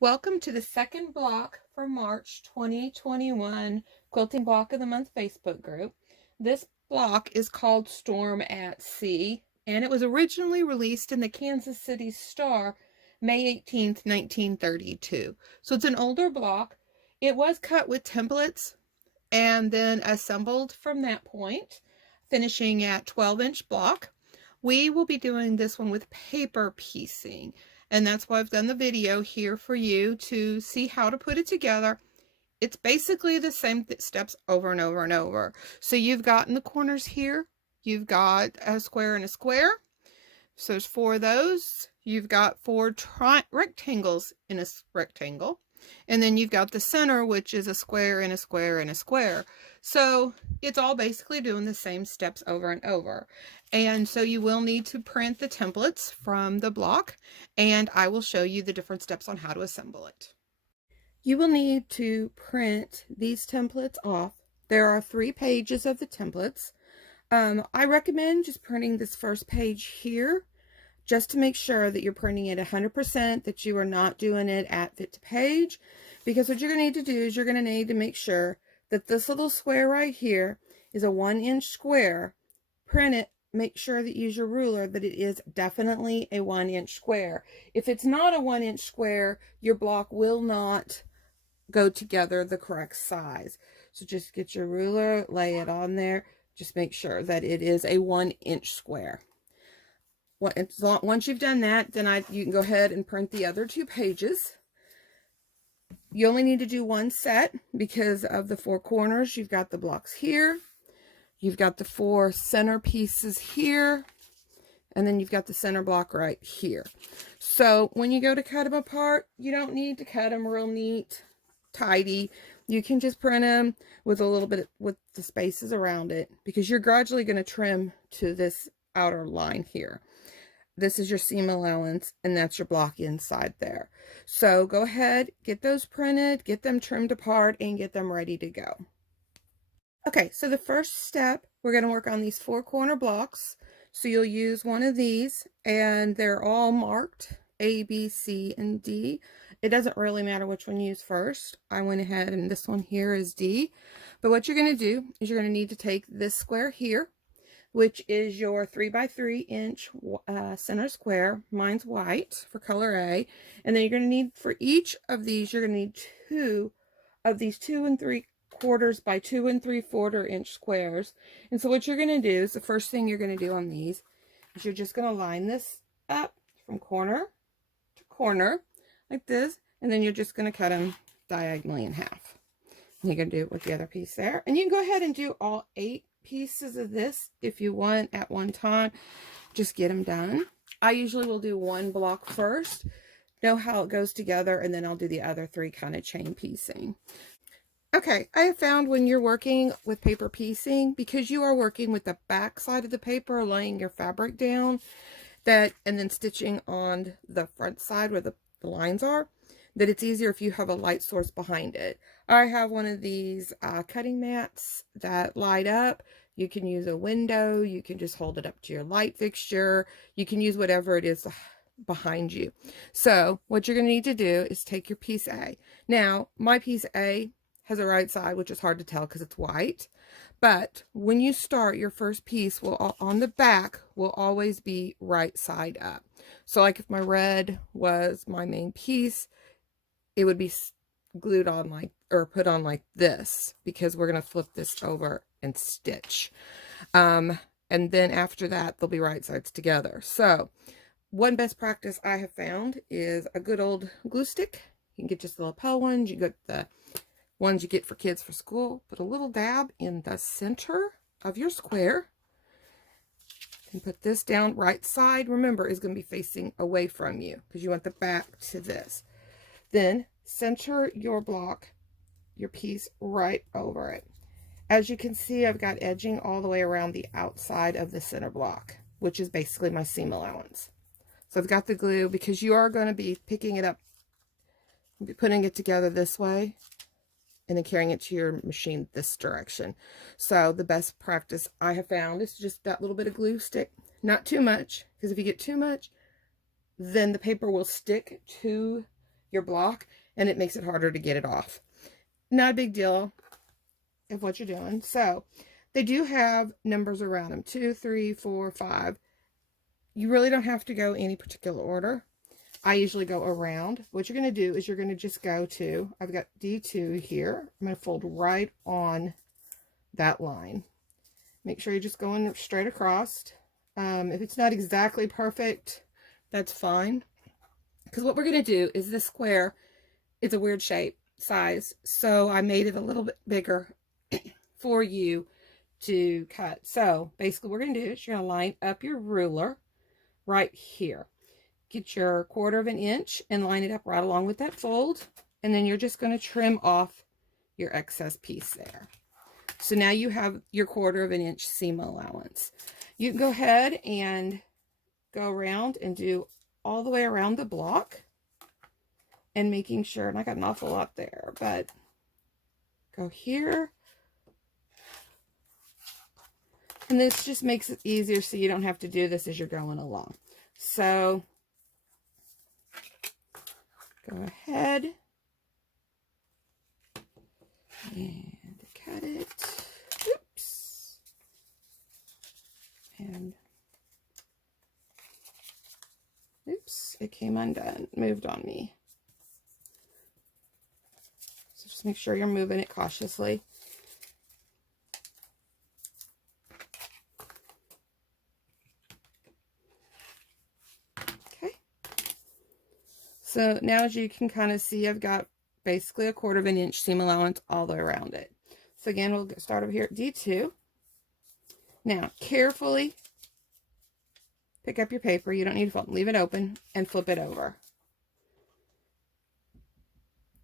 Welcome to the second block for March 2021 Quilting Block of the Month Facebook group. This block is called Storm at Sea, and it was originally released in the Kansas City Star May 18th, 1932. So it's an older block. It was cut with templates and then assembled from that point, finishing at 12-inch block. We will be doing this one with paper piecing. And that's why I've done the video here for you to see how to put it together. It's basically the same steps over and over and over. So you've got in the corners here, you've got a square and a square. So there's 4 of those. You've got 4 rectangles in a rectangle. And then you've got the center, which is a square and a square and a square. So it's all basically doing the same steps over and over. And so you will need to print the templates from the block, and I will show you the different steps on how to assemble it. You will need to print these templates off. There are 3 pages of the templates. I recommend just printing this first page here, just to make sure that you're printing it 100%, that you are not doing it at fit to page, because what you're going to need to do is you're going to need to make sure that this little square right here is a 1-inch square. Print it, make sure that you use your ruler that it is definitely a 1-inch square. If it's not a 1-inch square, your block will not go together the correct size. So just get your ruler, lay it on there, just make sure that it is a 1-inch square. Once you've done that, then you can go ahead and print the other 2 pages. You only need to do 1 set because of the 4 corners. You've got the blocks here. You've got the 4 center pieces here. And then you've got the center block right here. So when you go to cut them apart, you don't need to cut them real neat, tidy. You can just print them with a little bit with the spaces around it, because you're gradually going to trim to this outer line here. This is your seam allowance, and that's your block inside there. So go ahead, get those printed, get them trimmed apart, and get them ready to go. Okay, so the first step, we're going to work on these 4 corner blocks. So you'll use one of these, and they're all marked A, B, C, and D. It doesn't really matter which one you use first. I went ahead, and this one here is D. But what you're going to do is you're going to need to take this square here, which is your 3x3 inch center square. Mine's white for color A. And then you're going to need, for each of these, you're going to need 2 of these 2 3/4 by 2 3/4 inch squares. And so what you're going to do is, the first thing you're going to do on these is you're just going to line this up from corner to corner like this. And then you're just going to cut them diagonally in half. And you're going to do it with the other piece there. And you can go ahead and do all 8 pieces of this if you want at one time. Just get them done. I usually will do 1 block first, know how it goes together, and then I'll do the other 3 kind of chain piecing. Okay, I have found when you're working with paper piecing, because you are working with the back side of the paper, laying your fabric down, and then stitching on the front side where the lines are, that it's easier if you have a light source behind it. I have one of these cutting mats that light up. You can use a window. You can just hold it up to your light fixture. You can use whatever it is behind you. So what you're going to need to do is take your piece A. Now, my piece A has a right side, which is hard to tell because it's white. But when you start, your first piece will, on the back, will always be right side up. So like if my red was my main piece, it would be glued on like, or put on like this, because we're going to flip this over and stitch. And then after that, they'll be right sides together. So one best practice I have found is a good old glue stick. You can get just the lapel ones. You get the ones you get for kids for school. Put a little dab in the center of your square. And put this down. Right side, remember, is going to be facing away from you, because you want the back to this. Then center your block, your piece, right over it. As you can see, I've got edging all the way around the outside of the center block, which is basically my seam allowance. So I've got the glue, because you are going to be picking it up, be putting it together this way, and then carrying it to your machine this direction. So the best practice I have found is just that little bit of glue stick. Not too much, because if you get too much, then the paper will stick to your block, and it makes it harder to get it off. Not a big deal of what you're doing. So they do have numbers around them, 2, 3, 4, 5. You really don't have to go any particular order. I usually go around. What you're going to do is you're going to just go to, I've got D2 here. I'm going to fold right on that line. Make sure you're just going straight across. If it's not exactly perfect, that's fine. Because what we're going to do is this square is a weird shape, size. So I made it a little bit bigger for you to cut. So basically what we're going to do is you're going to line up your ruler right here. Get your 1/4 inch and line it up right along with that fold. And then you're just going to trim off your excess piece there. So now you have your 1/4 inch seam allowance. You can go ahead and go around and do all the way around the block and making sure, and I got an awful lot there, but go here. And this just makes it easier so you don't have to do this as you're going along. So go ahead and cut it. Oops. And oops, it came undone, moved on me. So just make sure you're moving it cautiously. Okay. So now as you can kind of see, I've got basically a 1/4 inch seam allowance all the way around it. So again, we'll start over here at D2. Now, carefully pick up your paper. You don't need to fold. Leave it open and flip it over.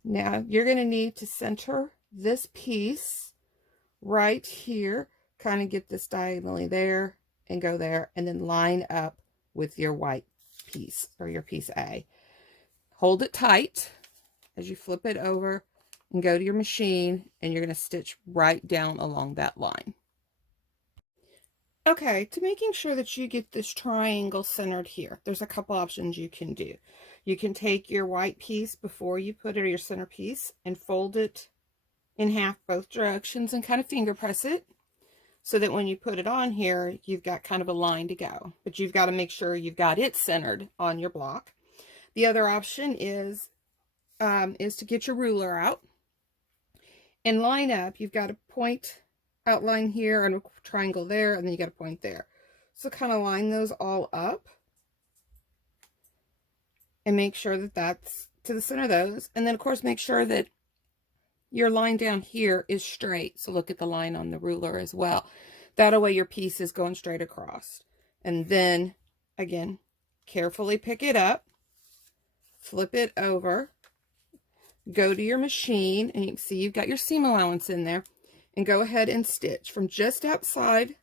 Now, you're going to need to center this piece right here. Kind of get this diagonally there and go there. And then line up with your white piece or your piece A. Hold it tight as you flip it over and go to your machine. And you're going to stitch right down along that line. Okay, to making sure that you get this triangle centered here, there's a couple options you can do. You can take your white piece before you put it, or your center piece, and fold it in half both directions and kind of finger press it so that when you put it on here, you've got kind of a line to go. But you've got to make sure you've got it centered on your block. The other option is to get your ruler out and line up. You've got a point outline here and a triangle there, and then you got a point there. So kind of line those all up and make sure that that's to the center of those. And then of course make sure that your line down here is straight. So look at the line on the ruler as well. That way your piece is going straight across. And then again, carefully pick it up, flip it over, go to your machine, and you can see you've got your seam allowance in there. And go ahead and stitch from just outside,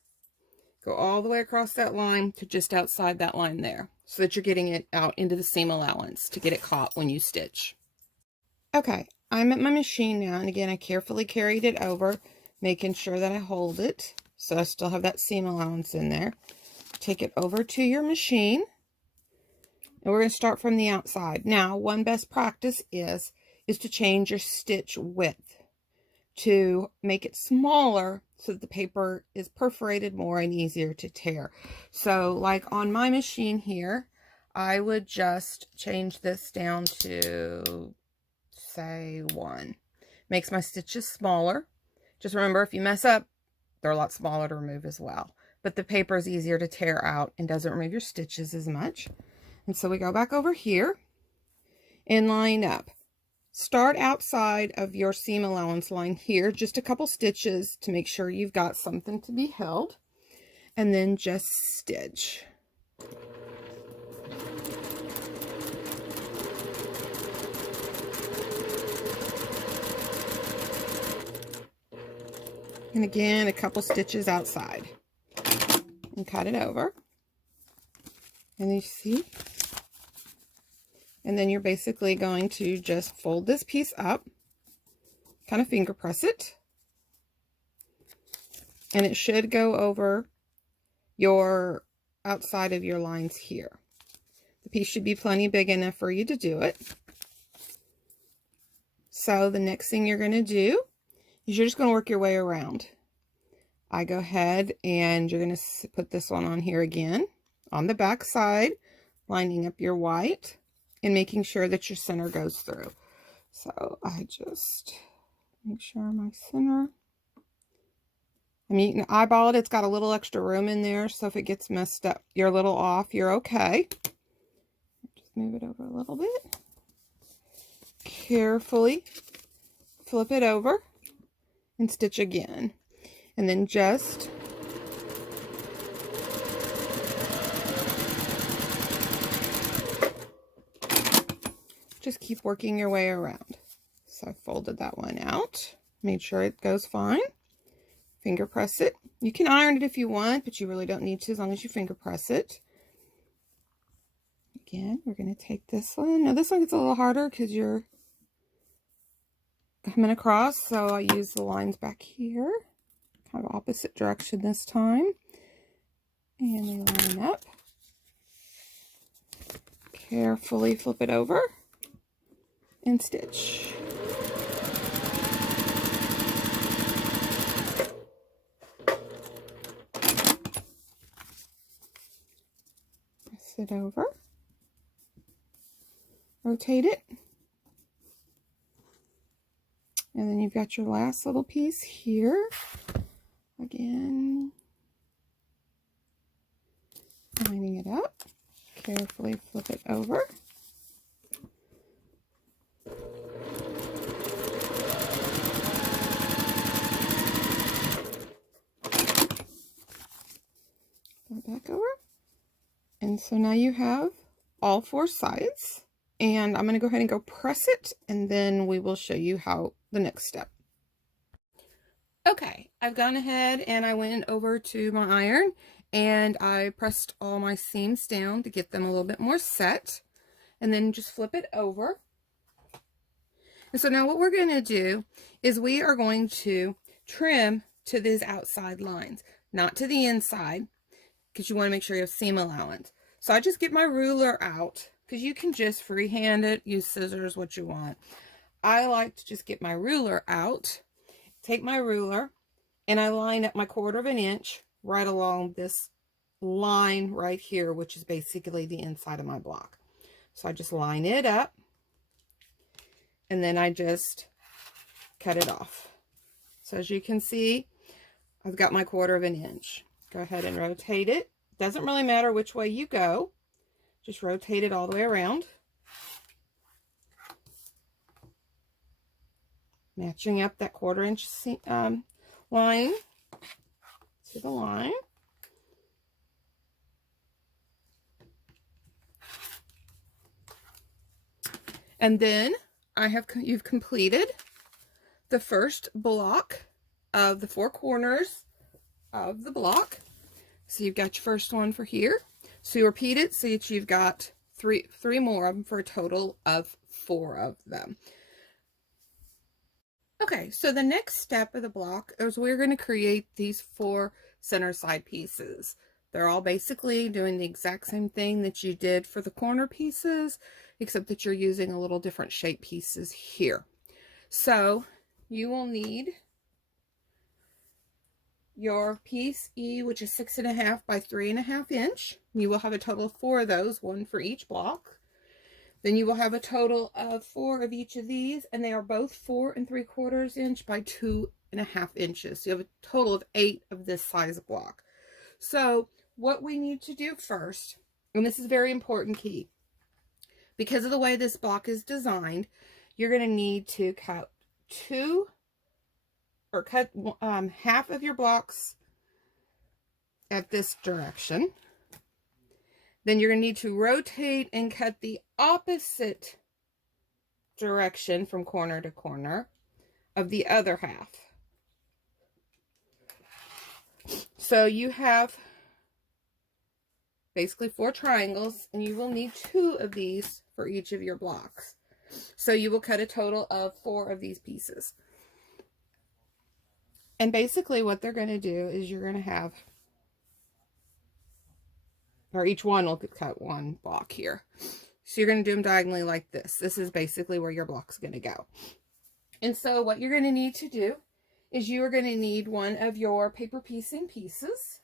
go all the way across that line to just outside that line there, so that you're getting it out into the seam allowance to get it caught when you stitch. Okay, I'm at my machine now, and again, I carefully carried it over, making sure that I hold it, so I still have that seam allowance in there. Take it over to your machine, and we're going to start from the outside. Now, one best practice is to change your stitch width to make it smaller so that the paper is perforated more and easier to tear. So like on my machine here, I would just change this down to say 1. Makes my stitches smaller. Just remember, if you mess up, they're a lot smaller to remove as well. But the paper is easier to tear out and doesn't remove your stitches as much. And so we go back over here and line up. Start outside of your seam allowance line here, just a couple stitches to make sure you've got something to be held, and then just stitch. And again, a couple stitches outside. And cut it over. And you see? And then you're basically going to just fold this piece up, kind of finger press it, and it should go over your outside of your lines here. The piece should be plenty big enough for you to do it. So the next thing you're going to do is you're just going to work your way around. I go ahead and you're going to put this one on here again on the back side, lining up your white and making sure that your center goes through. So I just make sure my center, I mean, you can eyeball it. It's got a little extra room in there, so if it gets messed up, you're a little off, you're okay. Just move it over a little bit. Carefully flip it over and stitch again. And then just keep working your way around. So I folded that one out, made sure it goes fine. Finger press it. You can iron it if you want, but you really don't need to as long as you finger press it. Again, we're going to take this one. Now this one gets a little harder because you're coming across, so I use the lines back here, kind of opposite direction this time, and they line up. Carefully flip it over and stitch. Press it over, rotate it, and then you've got your last little piece here. Again, lining it up, carefully flip it over. Back over, and so now you have all 4 sides, and I'm going to go ahead and go press it, and then we will show you how the next step. Okay, I've gone ahead and I went over to my iron and I pressed all my seams down to get them a little bit more set, and then just flip it over. And so now what we're going to do is we are going to trim to these outside lines, not to the inside, because you want to make sure you have seam allowance. So I just get my ruler out, because you can just freehand it, use scissors, what you want. I like to just get my ruler out, take my ruler, and I line up my 1/4 inch right along this line right here, which is basically the inside of my block. So I just line it up, and then I just cut it off. So as you can see, I've got my 1/4 inch. Go ahead and rotate it. Doesn't really matter which way you go. Just rotate it all the way around. Matching up that 1/4 inch line to the line. And then you've completed the first block of the 4 corners of the block. So you've got your first one for here. So you repeat it so that you've got three more of them for a total of 4 of them. Okay, so the next step of the block is we're going to create these 4 center side pieces. They're all basically doing the exact same thing that you did for the corner pieces, except that you're using a little different shape pieces here. So you will need your piece E, which is 6.5 by 3.5 inch. You will have a total of 4 of those, 1 for each block. Then you will have a total of 4 of each of these, and they are both 4 3/4 inch by 2.5 inches. So you have a total of 8 of this size block. So what we need to do first, and this is very important key, because of the way this block is designed, you're going to need to cut half of your blocks at this direction. Then you're going to need to rotate and cut the opposite direction from corner to corner of the other half. So you have basically 4 triangles, and you will need 2 of these for each of your blocks. So you will cut a total of 4 of these pieces. And basically what they're going to do is you're going to have, or each one will cut 1 block here. So you're going to do them diagonally like this. This is basically where your block's going to go. And so what you're going to need to do is you are going to need one of your paper piecing pieces.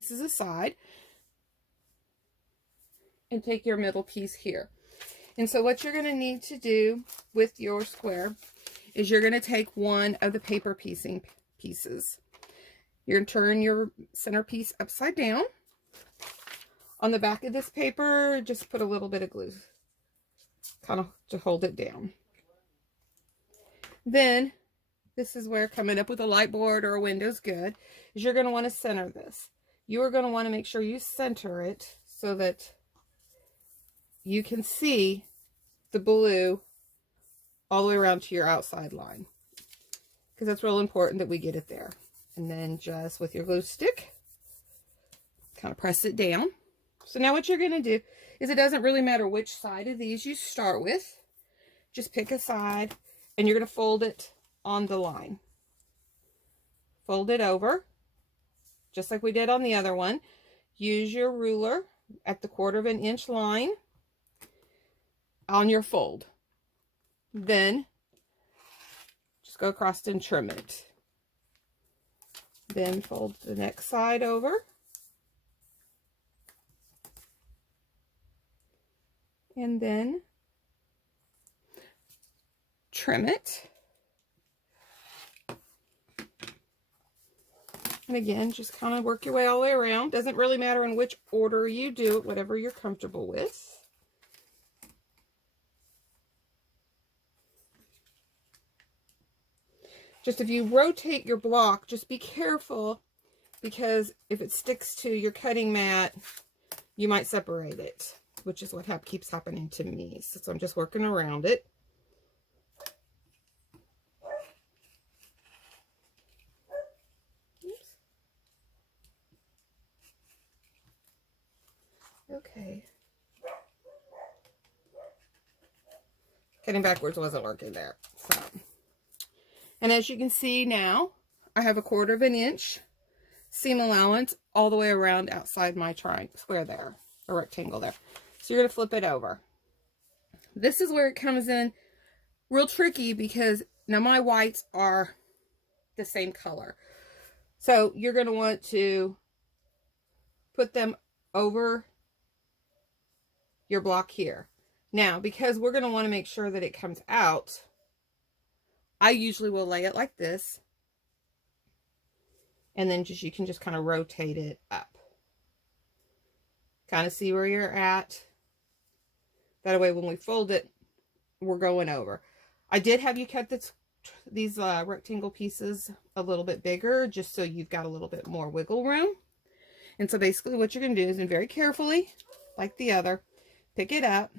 This is aside. And take your middle piece here. And so what you're going to need to do with your square is you're going to take one of the paper piecing pieces. You're going to turn your centerpiece upside down. On the back of this paper, just put a little bit of glue, kind of to hold it down. Then, this is where coming up with a light board or a window is good, is you're going to want to center this. You are going to want to make sure you center it so that you can see the blue all the way around to your outside line, because that's real important that we get it there. And then just with your glue stick, kind of press it down. So now what you're going to do is, it doesn't really matter which side of these you start with. Just pick a side and you're going to fold it on the line. Fold it over, just like we did on the other one. Use your ruler at the 1/4 inch line on your fold. Then just go across and trim it. Then fold the next side over. And then trim it. And again, just kind of work your way all the way around. Doesn't really matter in which order you do it, whatever you're comfortable with. Just if you rotate your block, just be careful, because if it sticks to your cutting mat, you might separate it, which is what keeps happening to me. So I'm just working around it. Oops. Okay. Cutting backwards wasn't working there. So. And as you can see now, I have a 1/4 inch seam allowance all the way around outside my triangle square there, a rectangle there. So you're going to flip it over. This is where it comes in real tricky, because now my whites are the same color. So you're going to want to put them over your block here. Now, because we're going to want to make sure that it comes out, I usually will lay it like this, and then you can just kind of rotate it up. Kind of see where you're at. That way when we fold it, we're going over. I did have you cut these rectangle pieces a little bit bigger, just so you've got a little bit more wiggle room. And so basically what you're going to do is, and very carefully, like the other, pick it up,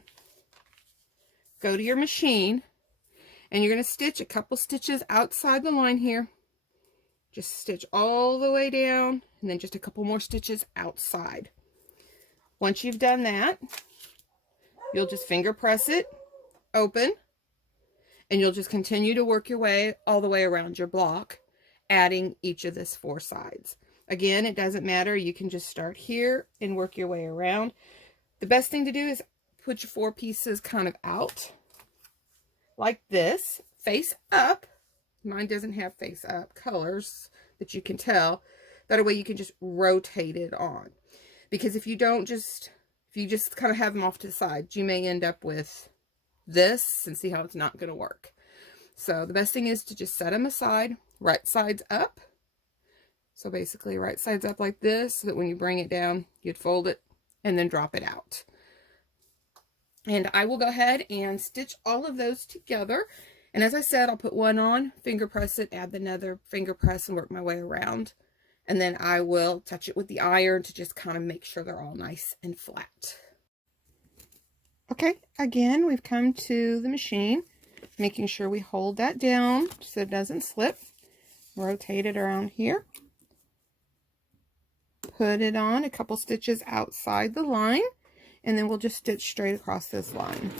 go to your machine, and you're going to stitch a couple stitches outside the line here. Just stitch all the way down, and then just a couple more stitches outside. Once you've done that, you'll just finger press it open, and you'll just continue to work your way all the way around your block, adding each of these 4 sides. Again, it doesn't matter. You can just start here and work your way around. The best thing to do is put your 4 pieces kind of out like this, face up. Mine doesn't have face up colors that you can tell. That way you can just rotate it on. Because if you just kind of have them off to the side, you may end up with this and see how it's not going to work. So the best thing is to just set them aside, right sides up. So basically right sides up like this, so that when you bring it down, you'd fold it and then drop it out. And I will go ahead and stitch all of those together. And as I said, I'll put one on, finger press it, add another finger press, and work my way around. And then I will touch it with the iron to just kind of make sure they're all nice and flat. Okay, again, we've come to the machine, making sure we hold that down so it doesn't slip. Rotate it around here. Put it on a couple stitches outside the line. And then we'll just stitch straight across this line.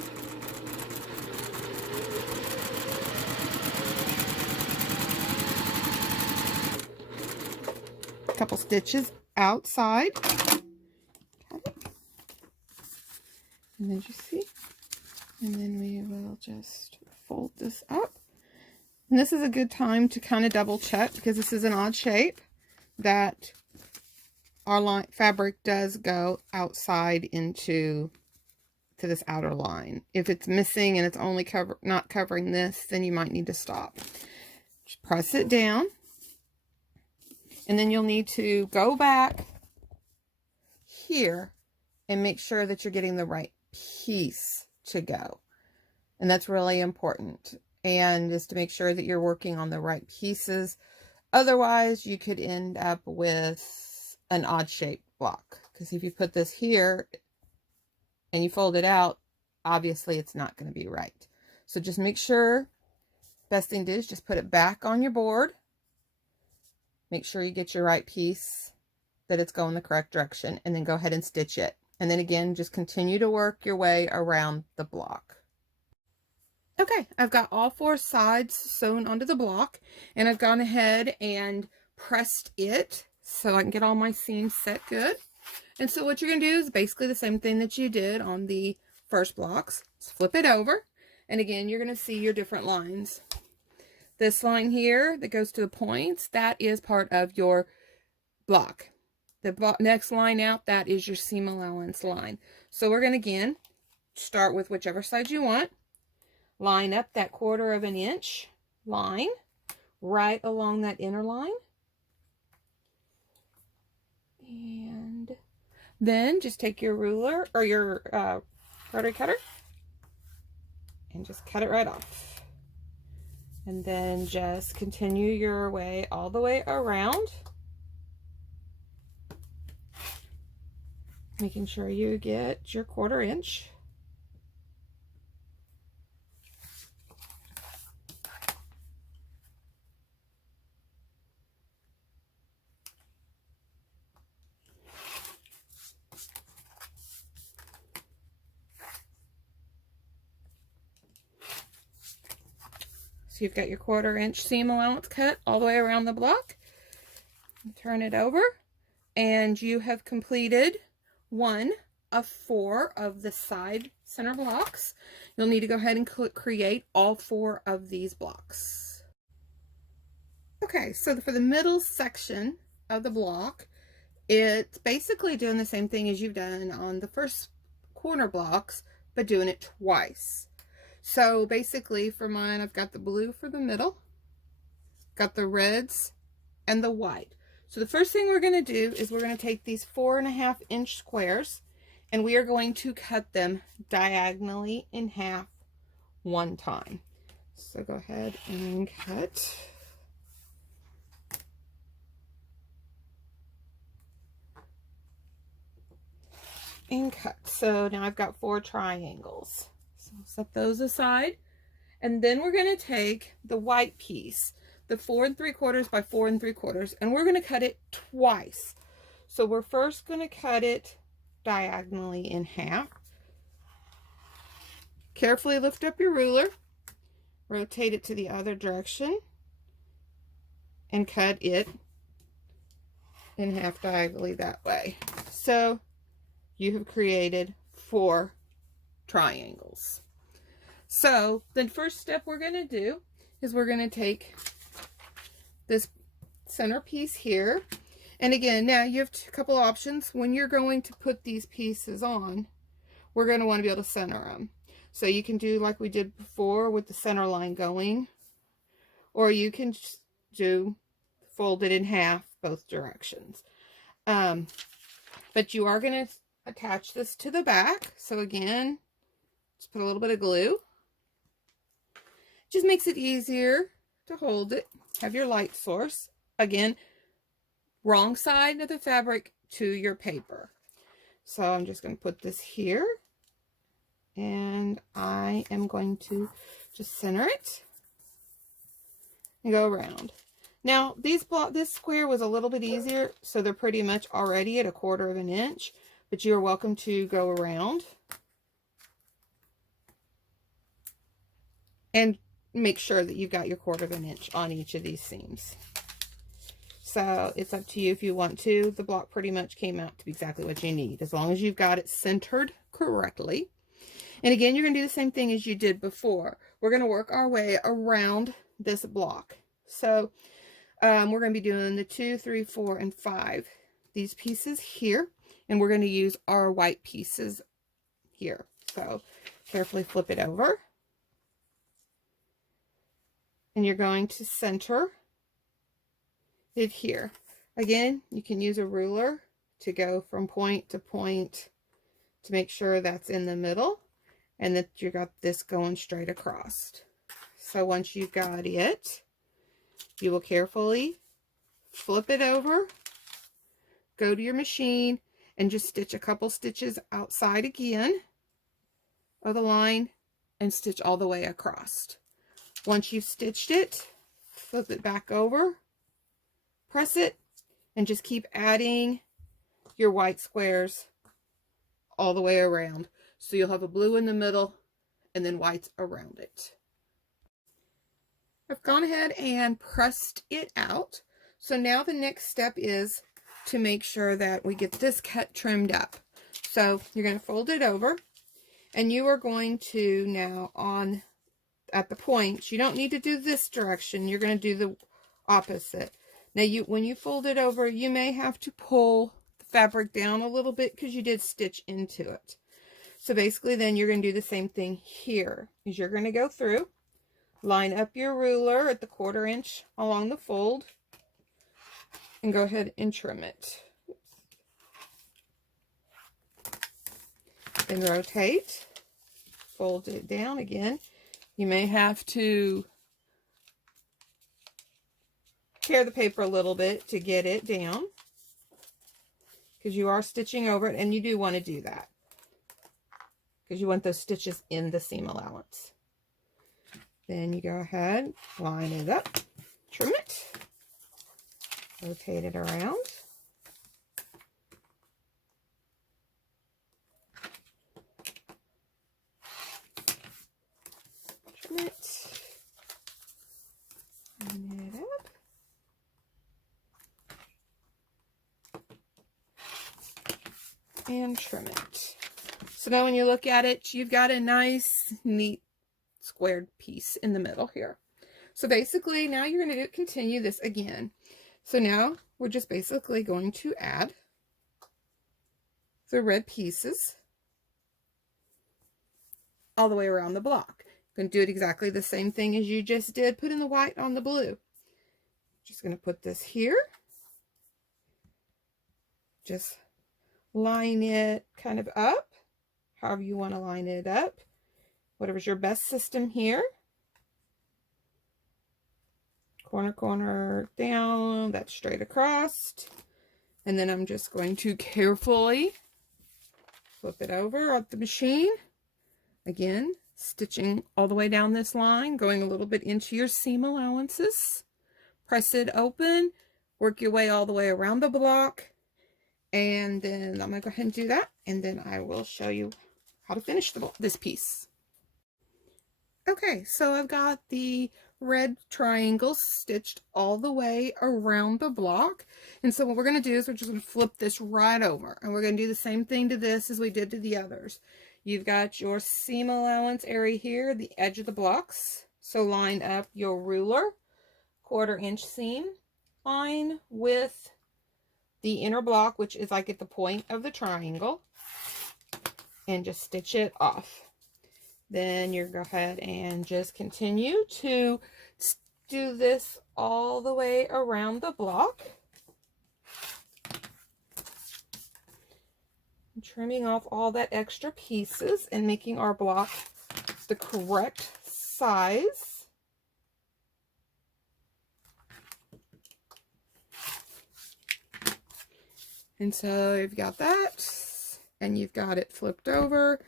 A couple stitches outside. Okay. And then you see, And then we will just fold this up. And this is a good time to kind of double check, because this is an odd shape, that our fabric does go outside into this outer line. If it's missing and it's only not covering this, then you might need to stop. Just press it down. And then you'll need to go back here and make sure that you're getting the right piece to go. And that's really important. And just to make sure that you're working on the right pieces. Otherwise, you could end up with an odd shaped block. Because if you put this here and you fold it out, obviously it's not going to be right. So just make sure, best thing to do is just put it back on your board. Make sure you get your right piece, that it's going the correct direction, and then go ahead and stitch it. And then again, just continue to work your way around the block. Okay, I've got all 4 sides sewn onto the block, and I've gone ahead and pressed it so I can get all my seams set good. And so what you're going to do is basically the same thing that you did on the first blocks. Just flip it over, and again, you're going to see your different lines. This line here that goes to the points, that is part of your block. The next line out, that is your seam allowance line. So we're going to, again, start with whichever side you want. Line up that 1/4 inch line right along that inner line. And then just take your ruler or your rotary cutter and just cut it right off. And then just continue your way all the way around, making sure you get your 1/4 inch. So you've got your 1/4 inch seam allowance cut all the way around the block. Turn it over, and you have completed 1 of 4 of the side center blocks. You'll need to go ahead and create all 4 of these blocks. Okay, so for the middle section of the block, it's basically doing the same thing as you've done on the first corner blocks, but doing it twice. So basically for mine, I've got the blue for the middle, got the reds and the white. So the first thing we're going to do is we're going to take these 4.5 inch squares, and we are going to cut them diagonally in half one time. So go ahead and cut. And cut. So now I've got 4 triangles. So I'll set those aside. And then we're going to take the white piece, the 4 3/4 by 4 3/4, and we're going to cut it twice. So we're first going to cut it diagonally in half. Carefully lift up your ruler, rotate it to the other direction, and cut it in half diagonally that way. So you have created 4 triangles. So the first step we're going to do is we're going to take this center piece here. And again, now you have a couple options. When you're going to put these pieces on, we're going to want to be able to center them. So you can do like we did before with the center line going, or you can just do fold it in half both directions. But you are going to attach this to the back. So again, just put a little bit of glue. Just makes it easier to hold it. Have your light source. Again, wrong side of the fabric to your paper. So I'm just going to put this here, and I am going to just center it and go around. Now this square was a little bit easier, so they're pretty much already at 1/4 inch, but you're welcome to go around and make sure that you've got your 1/4 inch on each of these seams. So it's up to you if you want to. The block pretty much came out to be exactly what you need, as long as you've got it centered correctly. And again, you're going to do the same thing as you did before. We're going to work our way around this block. So we're going to be doing the 2, 3, 4, and 5. These pieces here, and we're going to use our white pieces here. So carefully flip it over. And you're going to center it here. Again, you can use a ruler to go from point to point to make sure that's in the middle and that you got this going straight across. So once you've got it, you will carefully flip it over, go to your machine, and just stitch a couple stitches outside again of the line and stitch all the way across. Once you've stitched it, flip it back over, press it, and just keep adding your white squares all the way around. So you'll have a blue in the middle and then whites around it. I've gone ahead and pressed it out. So now the next step is to make sure that we get this cut trimmed up. So you're going to fold it over, and you are going to now at the points, you don't need to do this direction. You're going to do the opposite. Now when you fold it over, you may have to pull the fabric down a little bit because you did stitch into it. So basically then you're going to do the same thing here. Is you're going to go through, line up your ruler at the 1/4 inch along the fold, and go ahead and trim it. Then rotate, fold it down again. You may have to tear the paper a little bit to get it down because you are stitching over it, and you do want to do that because you want those stitches in the seam allowance. Then you go ahead, line it up, trim it, rotate it around. Trim it, line it up. And trim it. So now when you look at it, you've got a nice, neat, squared piece in the middle here. So basically now you're going to continue this again. So now we're just basically going to add the red pieces all the way around the block. Going to do it exactly the same thing as you just did, put in the white on the blue. Just going to put this here. Just line it kind of up, however you want to line it up. Whatever's your best system here. Corner, corner, down, that's straight across. And then I'm just going to carefully flip it over at the machine. Again, stitching all the way down this line, going a little bit into your seam allowances. Press it open, work your way all the way around the block. And then I'm going to go ahead and do that, and then I will show you how to finish this piece. Okay, so I've got the red triangles stitched all the way around the block. And so what we're going to do is we're just going to flip this right over, and we're going to do the same thing to this as we did to the others. You've got your seam allowance area here, the edge of the blocks. So line up your ruler, 1/4 inch seam, line with the inner block, which is like at the point of the triangle, and just stitch it off. Then you go ahead and just continue to do this all the way around the block. Trimming off all that extra pieces and making our block the correct size. And so you've got that, and you've got it flipped over,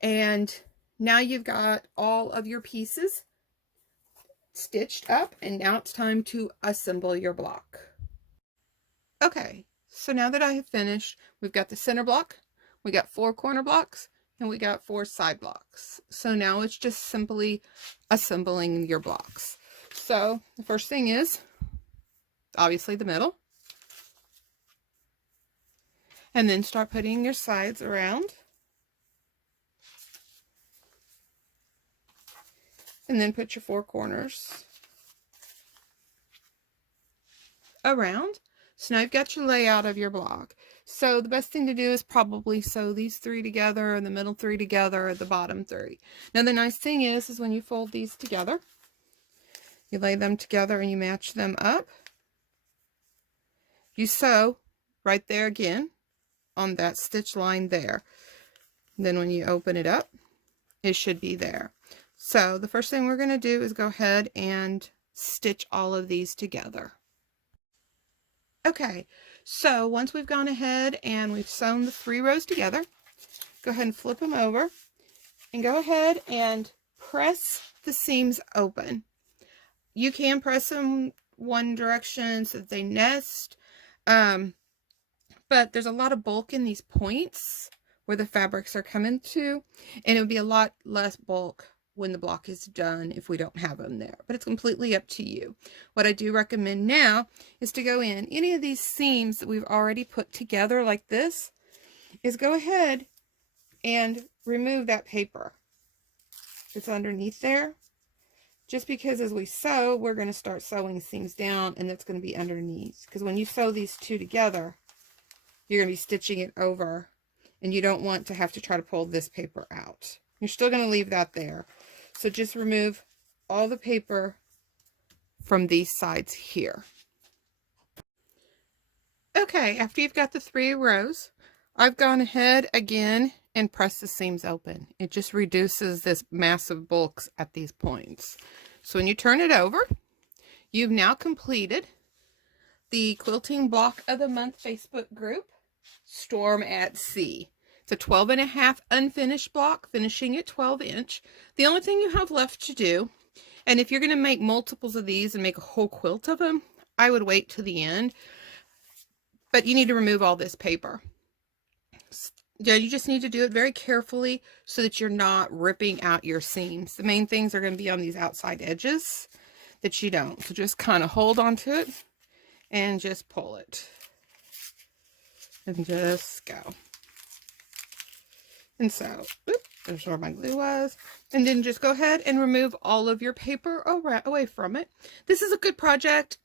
and now you've got all of your pieces stitched up, and now it's time to assemble your block. Okay, so now that I have finished, we've got the center block, we got 4 corner blocks, and we got 4 side blocks. So now it's just simply assembling your blocks. So the first thing is obviously the middle. And then start putting your sides around. And then put your 4 corners around. So now you've got your layout of your block. So the best thing to do is probably sew these 3 together, and the middle 3 together, the bottom 3. Now the nice thing is when you fold these together, you lay them together and you match them up. You sew right there again on that stitch line there. And then when you open it up, it should be there. So the first thing we're going to do is go ahead and stitch all of these together. Okay, so once we've gone ahead and we've sewn the 3 rows together, go ahead and flip them over and go ahead and press the seams open. You can press them one direction so that they nest, but there's a lot of bulk in these points where the fabrics are coming to, and it would be a lot less bulk when the block is done if we don't have them there, but it's completely up to you. What I do recommend now is to go in any of these seams that we've already put together like this, is go ahead and remove that paper that's underneath there, just because as we sew, we're going to start sewing seams down, and that's going to be underneath, because when you sew these 2 together, you're going to be stitching it over, and you don't want to have to try to pull this paper out. You're still going to leave that there. So just remove all the paper from these sides here. Okay, after you've got the 3 rows, I've gone ahead again and pressed the seams open. It just reduces this massive bulks at these points. So when you turn it over, you've now completed the Quilting Block of the Month Facebook group, Storm at Sea. It's a 12.5 unfinished block, finishing at 12 inch. The only thing you have left to do, and if you're going to make multiples of these and make a whole quilt of them, I would wait to the end. But you need to remove all this paper. Yeah, you just need to do it very carefully so that you're not ripping out your seams. The main things are going to be on these outside edges that you don't. So just kind of hold on to it and just pull it. And just go. And so, there's where my glue was. And then just go ahead and remove all of your paper away from it. This is a good project.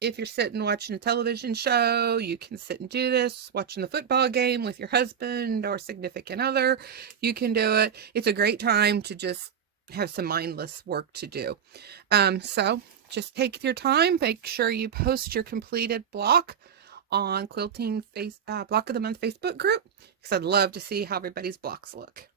If you're sitting watching a television show, you can sit and do this. Watching the football game with your husband or significant other, you can do it. It's a great time to just have some mindless work to do. So just take your time. Make sure you post your completed block on Quilting Block of the Month Facebook group, because I'd love to see how everybody's blocks look.